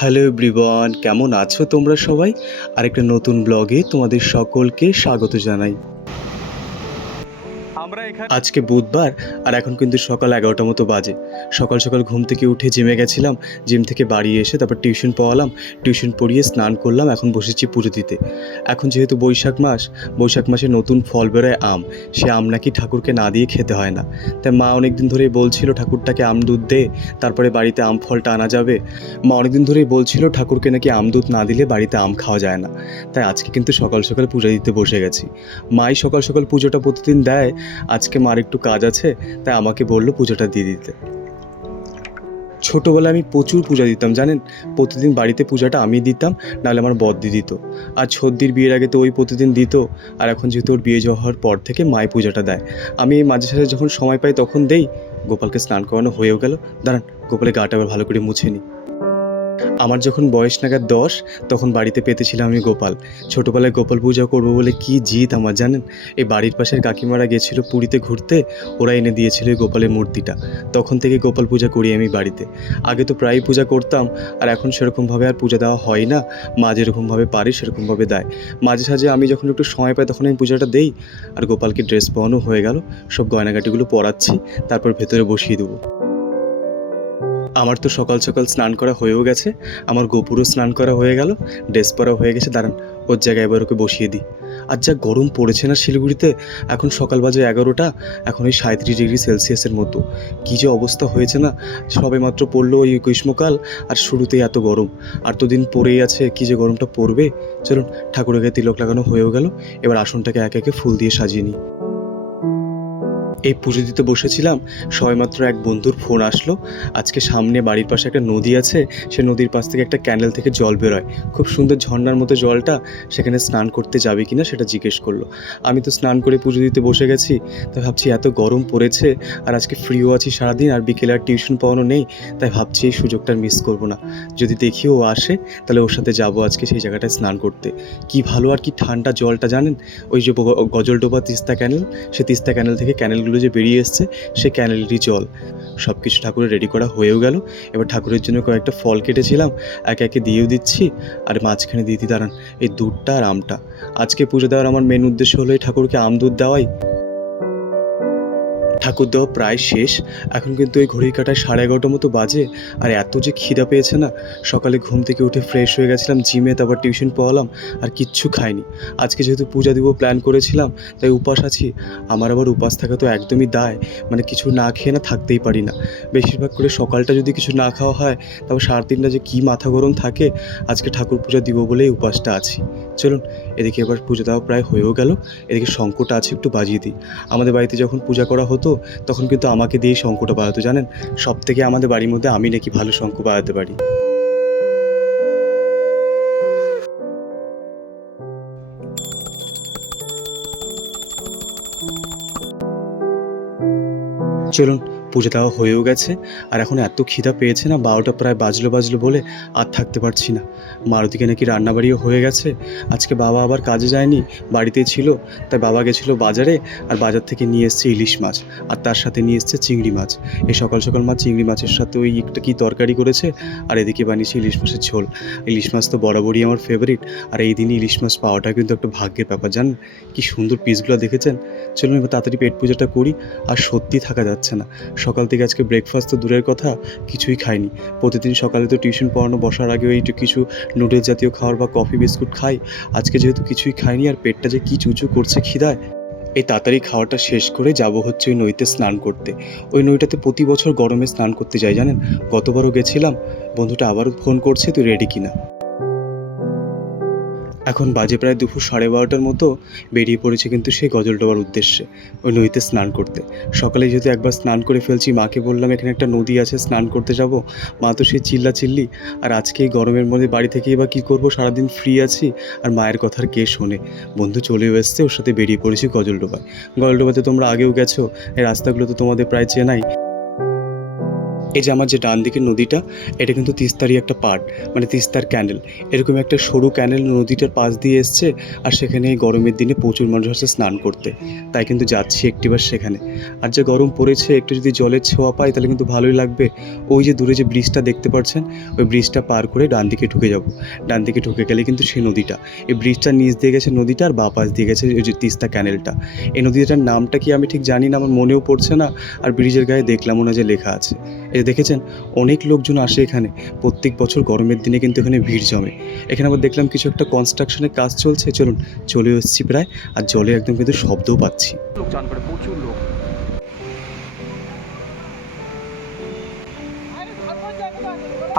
Hello everyone, কেমন আছো তোমরা সবাই? আরেকটা নতুন ব্লগে তোমাদের সকলকে স্বাগত জানাই। আজকে বুধবার আর এখন কিন্তু সকাল 11টা মতো বাজে। সকাল সকাল ঘুম থেকে উঠে জিমে গেছিলাম। জিম থেকে বাড়ি এসে তারপর টিউশন পড়ালাম। টিউশন পড়িয়ে স্নান করলাম। এখন বসেছি পুজো দিতে। এখন যেহেতু বৈশাখ মাসে নতুন ফল বেরোয় আম। সে আম নাকি ঠাকুরকে না দিয়ে খেতে হয় না। তাই মা অনেকদিন ধরেই বলছিল ঠাকুরটাকে আম দুধ দে, তারপরে বাড়িতে আম ফলটা আনা যাবে। মা অনেকদিন ধরেই বলছিল ঠাকুরকে নাকি আম দুধ না দিলে বাড়িতে আম খাওয়া যায় না। তাই আজকে কিন্তু সকাল সকাল পুজো দিতে বসে গেছি। মাই সকাল সকাল পুজোটা প্রতিদিন দেয়। আজকে মার একটু কাজ আছে, তাই আমাকে বললো পুজোটা দিয়ে দিতে। ছোটোবেলায় আমি প্রচুর পূজা দিতাম জানেন। প্রতিদিন বাড়িতে পূজাটা আমি দিতাম, নাহলে আমার বদ্দি দিত। আর ছোদ্দির বিয়ের আগে তো ওই প্রতিদিন দিত। আর এখন যেহেতু ওর বিয়ে হওয়ার পর থেকে মাই পূজাটা দেয়। আমি এই মাঝে সাঝে যখন সময় পাই তখন দেই। গোপালকে স্নান করানো হয়েও গেল। দাঁড়ান, গোপালের গাটা আবার ভালো করে মুছে নিই। আমার যখন বয়স নাগাদ 10, তখন বাড়িতে পেতেছিলাম আমি গোপাল। ছোটোবেলায় গোপাল পূজা করবো বলে কি জিদ আমার জানেন। এই বাড়ির পাশের কাকিমারা গেছিলো পুরীতে ঘুরতে, ওরা এনে দিয়েছিল এই গোপালের মূর্তিটা। তখন থেকে গোপাল পূজা করি আমি বাড়িতে। আগে তো প্রায়ই পূজা করতাম, আর এখন সেরকমভাবে আর পূজা দেওয়া হয় না। মা যেরকমভাবে পারে সেরকমভাবে দেয়। মাঝে সাঝে আমি যখন একটু সময় পাই তখন আমি পূজাটা দেই। আর গোপালকে ড্রেস পরানো হয়ে গেল, সব গয়নাগাটিগুলো পরাচ্ছি, তারপর ভেতরে বসিয়ে দেবো। আমার তো সকাল সকাল স্নান করা হয়েও গেছে। আমার গোপুরও স্নান করা হয়ে গেল, ড্রেস পরা হয়ে গেছে। দাঁড়ান, ওর জায়গায় এবার ওকে বসিয়ে দিই। আর যা গরম পড়েছে না শিলিগুড়িতে। এখন সকাল বাজে 11টা, এখন ওই 37°C মতো। কী যে অবস্থা হয়েছে না। সবে মাত্র পড়লো ওই গ্রীষ্মকাল, আর শুরুতেই এত গরম। আর তো দিন পরেই আছে, কী যে গরমটা পড়বে। চলুন, ঠাকুরের গায়ে তিলক লাগানো হয়েও গেল। এবার আসনটাকে একে একে ফুল দিয়ে সাজিয়ে নিই। এই পুজো দিতে বসেছিলাম, সবেমাত্র এক বন্ধুর ফোন আসলো। আজকে সামনে বাড়ির পাশে একটা নদী আছে, সে নদীর পাশ থেকে একটা ক্যানেল থেকে জল বেরোয়, খুব সুন্দর ঝর্ণার মতো জলটা। সেখানে স্নান করতে যাবে কিনা সেটা জিজ্ঞেস করলো। আমি তো স্নান করে পুজো দিতে বসে গেছি। তাই ভাবছি এত গরম পড়েছে, আর আজকে ফ্রিও আছি সারাদিন, আর বিকেলে আর টিউশন পড়ানো নেই। তাই ভাবছি এই সুযোগটা মিস করবো না। যদি দেখি ও আসে, তাহলে ওর সাথে যাবো আজকে সেই জায়গাটায় স্নান করতে। কি ভালো আর কি ঠান্ডা জলটা জানেন। ওই যে গজলডোবা তিস্তা ক্যানেল, সে তিস্তা ক্যানেল থেকে ক্যানেলগুলো যে বেরিয়ে এসছে, সে ক্যানেলেরই জল। সব কিছু ঠাকুরের রেডি করা হয়েও গেল। এবার ঠাকুরের জন্য কয়েকটা ফল কেটেছিলাম, একে একে দিয়েও দিচ্ছি। আর মাঝখানে দিতে দাঁড়ান এই দুধটা আর আমটা। আজকে পুজো দেওয়ার আমার মেন উদ্দেশ্য হলো এই ঠাকুরকে আম দুধ দেওয়াই। ঠাকুর দেওয়া প্রায় শেষ। এখন কিন্তু ওই ঘড়ির কাঁটায় 11:30 মতো বাজে। আর এত যে খিদা পেয়েছে না। সকালে ঘুম থেকে উঠে ফ্রেশ হয়ে গেছিলাম জিমে, তারপর টিউশন পড়ালাম, আর কিচ্ছু খাইনি। আজকে যেহেতু পূজা দিব প্ল্যান করেছিলাম, তাই উপাস আছি। আমার আবার উপাস থাকা তো একদমই দায়, মানে কিছু না খেয়ে না থাকতেই পারি না। বেশিরভাগ করে সকালটা যদি কিছু না খাওয়া হয়, তারপর সারা দিনটা যে কী মাথা গরম থাকে। আজকে ঠাকুর পূজা দিব বলেই উপাসটা আছি। চলুন, এদিকে এবার পুজো দেওয়া প্রায় হয়েও গেল। এদিকে শঙ্খটা আছে, একটু বাজিয়ে দিই। আমাদের বাড়িতে যখন পূজা করা হতো, তখন কিন্তু আমাকে দিয়েই শঙ্খটা বাজাতো জানেন। সব থেকে আমাদের বাড়ির মধ্যে আমি নাকি ভালো শঙ্খ বাজাতে পারি। চলুন, পুজো দেওয়া হয়েও গেছে। আর এখন এত খিদা পেয়েছে না, 12টা প্রায় বাজলো বলে আর থাকতে পারছি না। মারুতিকে নাকি রান্নাবাড়িও হয়ে গেছে। আজকে বাবা আবার কাজে যায়নি, বাড়িতেই ছিল। তাই বাবা গেছিলো বাজারে, আর বাজার থেকে নিয়ে এসছে ইলিশ মাছ, আর তার সাথে নিয়ে এসছে চিংড়ি মাছ। এই সকাল সকাল মা চিংড়ি মাছের সাথে ওই একটা কী তরকারি করেছে, আর এদিকে বানিয়েছে ইলিশ মাছের ঝোল। ইলিশ মাছ তো বরাবরই আমার ফেভারিট, আর এই দিনই ইলিশ মাছ পাওয়াটা কিন্তু একটা ভাগ্যের ব্যাপার জানেন। কি সুন্দর পিসগুলো দেখেছেন। চলুন এবার তাড়াতাড়ি পেট পুজোটা করি। আর সত্যি থাকা যাচ্ছে না। সকাল থেকে আজকে ব্রেকফাস্ট তো দূরের কথা, কিছুই খাইনি। প্রতিদিন সকালে তো টিউশন পড়ানো বসার আগে ওই কিছু নুডলস জাতীয় খাবার বা কফি বিস্কুট খাই। আজকে যেহেতু কিছুই খাইনি, আর পেটটা যে কী চুচু করছে খিদায়। এই তাড়াতাড়ি খাওয়াটা শেষ করে যাব হচ্ছে ওই নইতে স্নান করতে। ওই নইটাতে প্রতি বছর গরমে স্নান করতে যাই জানেন। গতবারও গেছিলাম। বন্ধুটা আবারও ফোন করছে, তুই রেডি কিনা। এখন বাজে প্রায় দুপুর 12:30টার মতো। বেরিয়ে পড়েছে কিন্তু সেই গজলডোবার উদ্দেশ্যে, ওই নদীতে স্নান করতে। সকালে যেহেতু একবার স্নান করে ফেলছি, মাকে বললাম এখানে একটা নদী আছে, স্নান করতে যাব। মা তো সেই চিল্লাচিল্লি। আর আজকে এই গরমের মধ্যে বাড়ি থেকেই বা কী করবো, সারাদিন ফ্রি আছি। আর মায়ের কথার কে শোনে। বন্ধু চলেও এসছে, ওর সাথে বেরিয়ে পড়েছি গজলডোবায়। গজলডোবাতে তোমরা আগেও গেছো, এই রাস্তাগুলো তো তোমাদের প্রায় চেনাই। এই যে আমার যে ডান দিকের নদীটা, এটা কিন্তু তিস্তারই একটা পার্ট, মানে তিস্তার ক্যানেল। এরকম একটা সরু ক্যানেল নদীটার পাশ দিয়ে এসছে, আর সেখানে এই গরমের দিনে প্রচুর মানুষ আসছে স্নান করতে। তাই কিন্তু যাচ্ছি একটিবার সেখানে। আর যে গরম পড়েছে, একটু যদি জলের ছোঁয়া পাই তাহলে কিন্তু ভালোই লাগবে। ওই যে দূরে যে ব্রিজটা দেখতে পাচ্ছেন, ওই ব্রিজটা পার করে ডান দিকে ঢুকে যাব। ডান দিকে ঢুকে গেলে কিন্তু সেই নদীটা, এই ব্রিজটার নিচ দিয়ে গেছে নদীটা, আর বাঁ পাশ দিয়ে গেছে ওই যে তিস্তা ক্যানেলটা। এই নদীটার নামটা কি আমি ঠিক জানি না, আমার মনেও পড়ছে না। আর ব্রিজের গায়ে দেখলামও না যে লেখা আছে। এই যে দেখেছেন, অনেক লোকজন আসে এখানে। প্রত্যেক বছর গরমের দিনে কিন্তু এখানে ভিড় জমে। এখানে আবার দেখলাম কিছু একটা কনস্ট্রাকশনের কাজ চলছে। চলুন, চলে এসেছি প্রায়। আর জলে একদম কিন্তু শব্দও পাচ্ছি। লোক চান করে, প্রচুর লোক।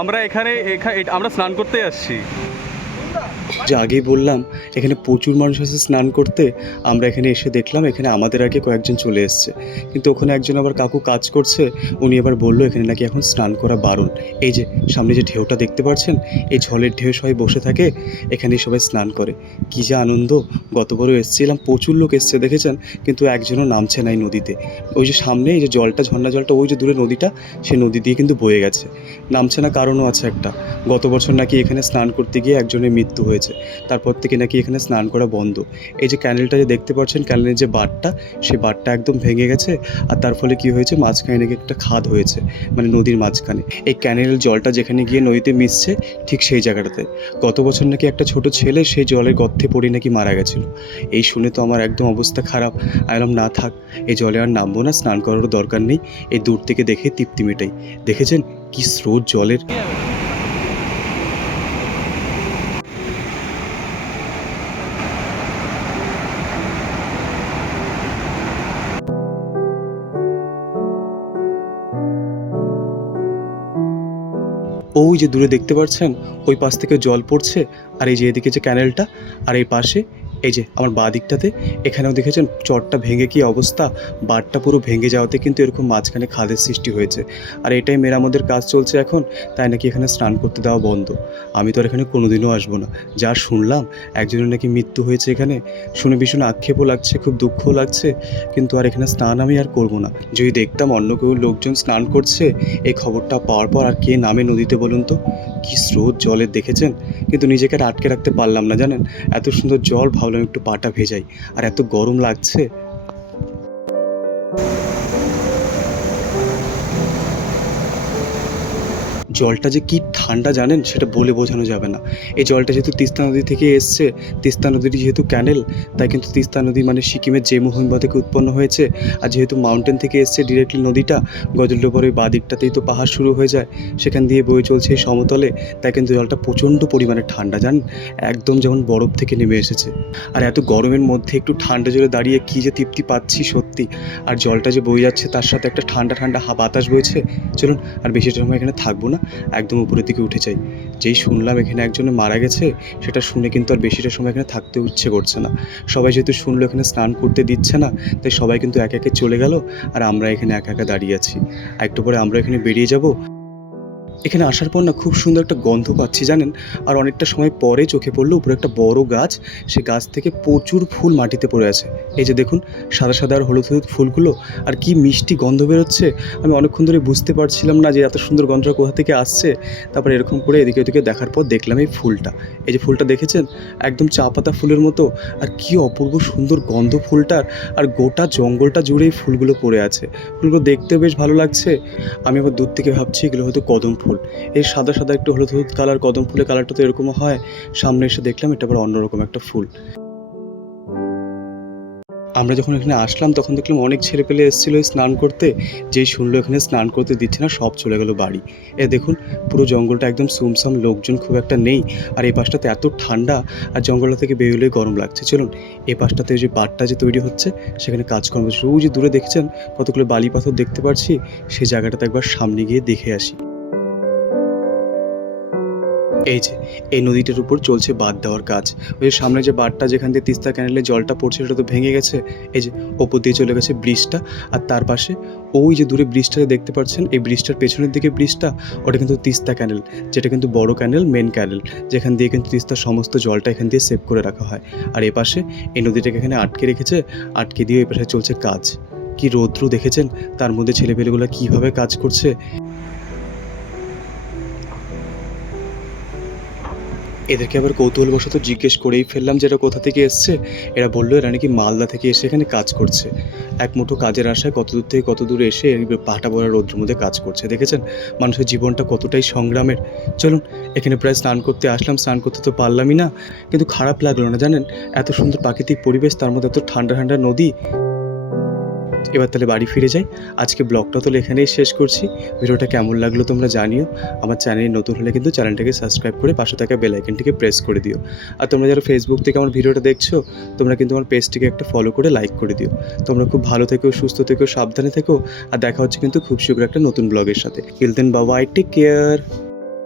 আমরা এখানে আমরা স্নান করতে আসছি। যে আগেই বললাম, এখানে প্রচুর মানুষ আসে স্নান করতে। আমরা এখানে এসে দেখলাম এখানে আমাদের আগে কয়েকজন চলে এসছে, কিন্তু ওখানে একজন আবার কাকু কাজ করছে। উনি আবার বললো এখানে নাকি এখন স্নান করা বারণ। এই যে সামনে যে ঢেউটা দেখতে পাচ্ছেন, এই ঝলের ঢেউ সবাই বসে থাকে, এখানে সবাই স্নান করে। কী যে আনন্দ! গতবারও এসেছিলাম, প্রচুর লোক এসছে দেখেছেন, কিন্তু একজনও নামছে না এই নদীতে। ওই যে সামনে এই যে জলটা, ঝর্ণা জলটা, ওই যে দূরে নদীটা, সে নদী দিয়ে কিন্তু বয়ে গেছে। নামছে না, কারণও আছে একটা। গত বছর নাকি এখানে স্নান করতে গিয়ে একজনের মৃত্যু হয়েছে। তারপর থেকে নাকি এখানে স্নান করা বন্ধ। এই যে ক্যানেলটা যে দেখতে পাচ্ছেন, ক্যানেলের যে বাঁধটা, সেই বাঁধটা একদম ভেঙে গেছে। আর তার ফলে কি হয়েছে, মাঝখানে নাকি একটা খাদ হয়েছে, মানে নদীর মাঝখানে। এই ক্যানেলের জলটা যেখানে গিয়ে নদীতে মিশছে, ঠিক সেই জায়গাটাতে গত বছর নাকি একটা ছোট ছেলে সেই জলের গর্তে পড়ে নাকি মারা গেছিলো। এই শুনে তো আমার একদম অবস্থা খারাপ। আইলাম না থাক, এই জলে আর নামবো না, স্নান করারও দরকার নেই। এই দূর থেকে দেখে তৃপ্তি মেটাই। দেখেছেন কি স্রোত জলের! ওই যে দূরে দেখতে পাচ্ছেন, ওই পাশ থেকে জল পড়ছে। আর এই যে এদিকে যে ক্যানেলটা, আর এই পাশে এই যে আমার বাঁ দিকটাতে, এখানেও দেখেছেন চটটা ভেঙে কি অবস্থা। বাঁধটা পুরো ভেঙে যাওয়াতে কিন্তু এরকম মাঝখানে খাদের সৃষ্টি হয়েছে। আর এটাই মেরামতের কাজ চলছে এখন, তাই নাকি এখানে স্নান করতে দেওয়া বন্ধ। আমি তো আর এখানে কোনোদিনও আসবো না। যা শুনলাম, একজনের নাকি মৃত্যু হয়েছে এখানে, শুনে ভীষণ আক্ষেপও লাগছে, খুব দুঃখও লাগছে। কিন্তু আর এখানে স্নান আমি আর করবো না। যদি দেখতাম অন্য কেউ লোকজন স্নান করছে, এই খবরটা পাওয়ার পর আর কে নামে নদীতে বলুন তো? কি স্রোত জলের দেখেছেন! কিন্তু নিজেকে আর আটকে রাখতে পারলাম না, জানেন। এত সুন্দর জল, ভাবলাম একটু পাটা ভেজাই। আর এত গরম লাগছে। জলটা যে কি ঠান্ডা জানেন, সেটা বলে বোঝানো যাবে না। এই জলটা যেহেতু তিস্তা নদী থেকে এসছে, তিস্তা নদীটি যেহেতু ক্যানেল, তাই কিন্তু তিস্তা নদী মানে সিকিমের জেমু হিমবাহ থেকে উৎপন্ন হয়েছে। আর যেহেতু মাউন্টেন থেকে এসছে ডিরেক্টলি নদীটা, গজলডোবার ওই বাঁ দিকটাতেই তো পাহাড় শুরু হয়ে যায়, সেখান দিয়ে বয়ে চলছে এই সমতলে। তাই কিন্তু জলটা প্রচণ্ড পরিমাণে ঠান্ডা, জানেন, একদম যেমন বরফ থেকে নেমে এসেছে। আর এত গরমের মধ্যে একটু ঠান্ডা জলে দাঁড়িয়ে কী যে তৃপ্তি পাচ্ছি সত্যি। আর জলটা যে বয়ে যাচ্ছে, তার সাথে একটা ঠান্ডা ঠান্ডা বাতাস বইছে। চলুন, আর বেশি সময় এখানে থাকবো না, একদম উপরের দিকে উঠে যাই। যেই শুনলাম এখানে একজনে মারা গেছে, সেটা শুনে কিন্তু আর বেশিটা সময় এখানে থাকতেও ইচ্ছে করছে না। সবাই যেহেতু শুনলো এখানে স্নান করতে দিচ্ছে না, তাই সবাই কিন্তু একে একে চলে গেল। আর আমরা এখানে একা একা দাঁড়িয়ে আছি। আর একটু পরে আমরা এখানে বেরিয়ে যাব। এখানে আসার পর না খুব সুন্দর একটা গন্ধ পাচ্ছি, জানেন। আর অনেকটা সময় পরে চোখে পড়লো উপরে একটা বড় গাছ, সে গাছ থেকে প্রচুর ফুল মাটিতে পড়ে আছে। এই যে দেখুন, সাদা সাদা আর হলুদ হলুদ ফুলগুলো, আর কি মিষ্টি গন্ধ বেরোচ্ছে। আমি অনেকক্ষণ ধরে বুঝতে পারছিলাম না যে এত সুন্দর গন্ধটা কোথা থেকে আসছে। তারপর এরকম করে এদিকে ওদিকে দেখার পর দেখলাম এই ফুলটা। এই যে ফুলটা দেখেছেন, একদম চা পাতা ফুলের মতো। আর কি অপূর্ব সুন্দর গন্ধ ফুলটার। আর গোটা জঙ্গলটা জুড়ে এই ফুলগুলো পড়ে আছে। ফুলগুলো দেখতেও বেশ ভালো লাগছে। আমি আবার দূর থেকে ভাবছি এগুলো হয়তো কদম ফুল। এই সাদা সাদা একটু হলুদ হলুদ কালার, কদম ফুলের কালারটা তো এরকমও হয়। সামনে এসে দেখলাম এটা আবার অন্যরকম একটা ফুল। আমরা যখন এখানে আসলাম তখন দেখলাম অনেক ছেলেপেলে এসেছিলো স্নান করতে। যেই শুনলো এখানে স্নান করতে দিচ্ছে না, সব চলে গেল বাড়ি। এ দেখুন, পুরো জঙ্গলটা একদম সুমসাম, লোকজন খুব একটা নেই। আর এই পাশটাতে এত ঠান্ডা, আর জঙ্গলটা থেকে বেরোলে গরম লাগছে। চলুন, এই পাশটাতে যে বাঁধটা যে তৈরি হচ্ছে, সেখানে কাজকর্ম শুরু। ওই যে দূরে দেখছেন কতগুলো বালি পাথর দেখতে পাচ্ছি, সেই জায়গাটাতে একবার সামনে গিয়ে দেখে আসি। এই যে এই নদীটার উপর চলছে বাঁধ দেওয়ার কাজ। ওই যে সামনে যে বাঁধটা, যেখান দিয়ে তিস্তা ক্যানেলে জলটা পড়ছে, সেটা তো ভেঙে গেছে। এই যে ওপর দিয়ে চলে গেছে ব্রিজটা। আর তার পাশে ওই যে দূরে ব্রিজটা দেখতে পাচ্ছেন, এই ব্রিজটার পেছনের দিকে ব্রিজটা, ওটা কিন্তু তিস্তা ক্যানেল, যেটা কিন্তু বড় ক্যানেল, মেন ক্যানেল, যেখান দিয়ে কিন্তু তিস্তার সমস্ত জলটা এখান দিয়ে সেভ করে রাখা হয়। আর এ পাশে এই নদীটাকে এখানে আটকে রেখেছে, আটকে দিয়ে এই পাশে চলছে কাজ। কি রৌদ্র দেখেছেন, তার মধ্যে ছেলেপেলেগুলো কীভাবে কাজ করছে। এদেরকে আবার কৌতূহলবশত জিজ্ঞেস করেই ফেললাম যে এরা কোথা থেকে এসছে। এরা বললো এরা নাকি মালদা থেকে এসে এখানে কাজ করছে। এক মুঠো কাজের আশায় কত দূর থেকে কত দূরে এসে এই পাহাটা পড়া রৌদ্রের মধ্যে কাজ করছে। দেখেছেন মানুষের জীবনটা কতটাই সংগ্রামের। চলুন, এখানে প্রায় স্নান করতে আসলাম, স্নান করতে তো পারলামই না, কিন্তু খারাপ লাগলো না জানেন, এত সুন্দর প্রাকৃতিক পরিবেশ, তার মধ্যে এত ঠান্ডা ঠান্ডা নদী। এবার তাহলে বাড়ি ফিরে যাই। আজকে ব্লগটা তো এখানেই শেষ করছি। ভিডিওটা কেমন লাগলো তোমরা জানিও। আমার চ্যানেলে নতুন হলে কিন্তু চ্যানেলটাকে সাবস্ক্রাইব করে পাশে থাকা বেল আইকনটিকে প্রেস করে দিও। আর তোমরা যারা ফেসবুক থেকে আমার ভিডিওটা দেখছো, তোমরা কিন্তু আমার পেজটিকে একটা ফলো করে লাইক করে দিও। তোমরা খুব ভালো থেকো, সুস্থ থেকো, সাবধানে থেকো। আর দেখা হচ্ছে কিন্তু খুব শীঘ্র একটা নতুন ব্লগের সাথে। Till then bye bye, take care.